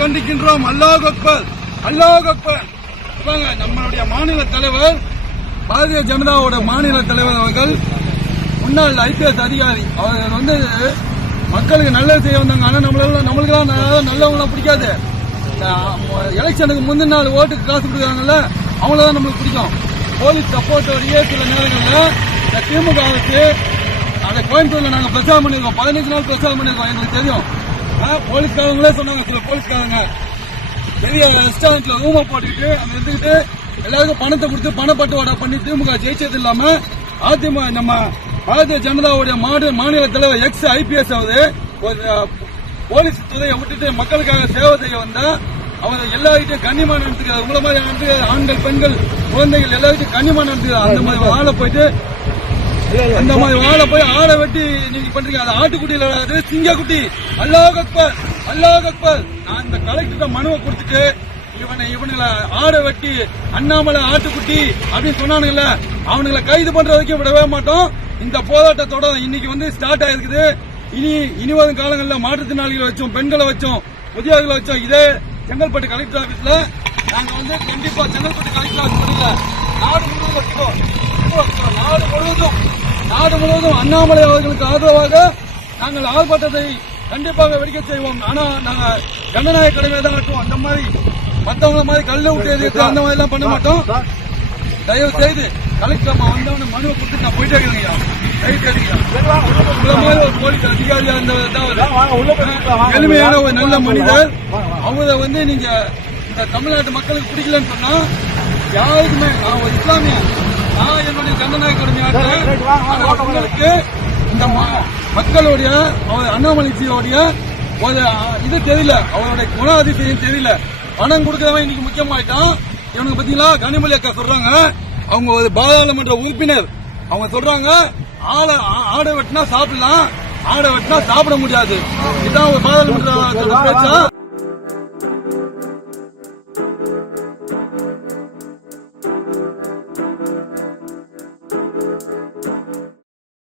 கண்டிக்கின்றோம். அல்லாஹ் அக்பர், அல்லாஹ் அக்பர். நம்மளுடைய மாநில தலைவர், பாரதிய ஜனதாவோட மாநில தலைவர் அவர்கள், முன்னாள் IPS அதிகாரி, அவர் வந்து மக்களுக்கு நல்லது செய்ய வந்தாங்க. ஆனா நம்மளுக்கு நல்லவங்களாம் பிடிக்காது. எலெக்ஷனுக்கு முந்தின நாள் ஓட்டுக்கு காசு கொடுக்குறாங்கல்ல, அவங்களதான் நம்மளுக்கு பிடிக்கும். போலீஸ் சப்போர்ட்டோடையே சில நேரங்களில் திமுகவுக்கு அதை கோயம்புத்தூர்ல நாங்க பிரச்சாரம் பண்ணிருக்கோம். 15 நாள் பிரச்சாரம் பண்ணிருக்கோம். எங்களுக்கு தெரியும். போலீஸ்காரங்களே சொன்னாங்க, சில போலீஸ்காரங்க பெரிய ரெஸ்டாரண்ட்ல ரூமை போட்டுக்கிட்டு அங்க இருந்துகிட்டு எல்லாருக்கும் பணத்தை கொடுத்து பணப்பட்டுவாடா பண்ணி திமுக ஜெயிச்சது இல்லாம அதிமுக நம்ம பாரதிய ஜனதாவுடைய மாநில தலைவர் IPS ஆகுது ஒரு போலீஸ் துறையை விட்டுட்டு மக்களுக்காக சேவை செய்ய வந்தா அவங்க எல்லார்கிட்டையும் கண்ணியமா நடந்துக்கிறார். உங்களை மாதிரி நடந்துக்கிறார். ஆண்கள் பெண்கள் குழந்தைகள் எல்லார்கிட்டையும் கண்ணியமா நடந்துக்கிறார். அந்த மாதிரி வாழை போய் ஆடை வெட்டி நீங்க பண்றீங்க. அது ஆட்டுக்குட்டியில வராது, சிங்கக்குட்டி. அல்லாஹ் அக்பர், அல்லாஹ் அக்பர். நான் இந்த கலெக்டர்கிட்ட மனுவை கொடுத்துட்டு இவனுங்களை ஆடை வெட்டி அண்ணாமலை ஆட்டுக்குட்டி அப்படின்னு சொன்னானுங்கல்ல, அவனுங்களை கைது பண்ற வரைக்கும் விடவே மாட்டோம். இந்த போராட்டத்தோட இன்னைக்கு வந்து ஸ்டார்ட் ஆயிருக்குது. இனி வரும் காலங்களில் மாற்றுத்திறனாளிகளை வச்சோம், பெண்களை வச்சோம், முதியோர்களை வச்சோம். இதே செங்கல்பட்டு கலெக்டர் ஆபீஸ்ல நாங்க வந்து கண்டிப்பா செங்கல்பட்டு கலெக்டர் ஆபீஸ் பண்ணல, நாடு முழுவதும் அண்ணாமலை அவர்களுக்கு ஆதரவாக நாங்கள் ஆர்ப்பாட்டத்தை கண்டிப்பாக வெடிக்க செய்வோம். ஆனா நாங்க ஜனநாயக கடமையை தான் ஆட்டுவோம். அந்த மாதிரி மற்றவங்க மாதிரி கல்ல விட்டு அந்த மாதிரி எல்லாம் பண்ண மாட்டோம். தயவு செய்து கலெக்டர் அம்மா வந்தவன மனுவை கொடுத்து நான் போயிட்டே இருக்கிறேன். ஒரு போலீஸ் அதிகாரியா இருந்தவர், எளிமையான ஒரு நல்ல மனிதர். அவங்க வந்து நீங்க இந்த தமிழ்நாட்டு மக்களுக்கு பிடிக்கலன்னு சொன்னா யாருக்குமே, நான் ஒரு இஸ்லாமிய, நான் என்னுடைய ஜனநாயக கடமையாட்டு உங்களுக்கு இந்த மக்களுடைய அண்ணாமலைஜியோடைய ஒரு இது தெரியல, அவருடைய குணாதிசயம் தெரியல. பணம் கொடுக்கறவன் இன்னைக்கு முக்கியமாயிட்டான். இவனுக்கு பாத்தீங்களா, கனிமொழி அக்கா சொல்றாங்க, அவங்க ஒரு பாராளுமன்ற உறுப்பினர், அவங்க சொல்றாங்க ஆடை வெட்டினா சாப்பிடலாம், ஆடை வெட்டினா சாப்பிட முடியாது. இதுதான் ஒரு பாராளுமன்ற பேச்சா?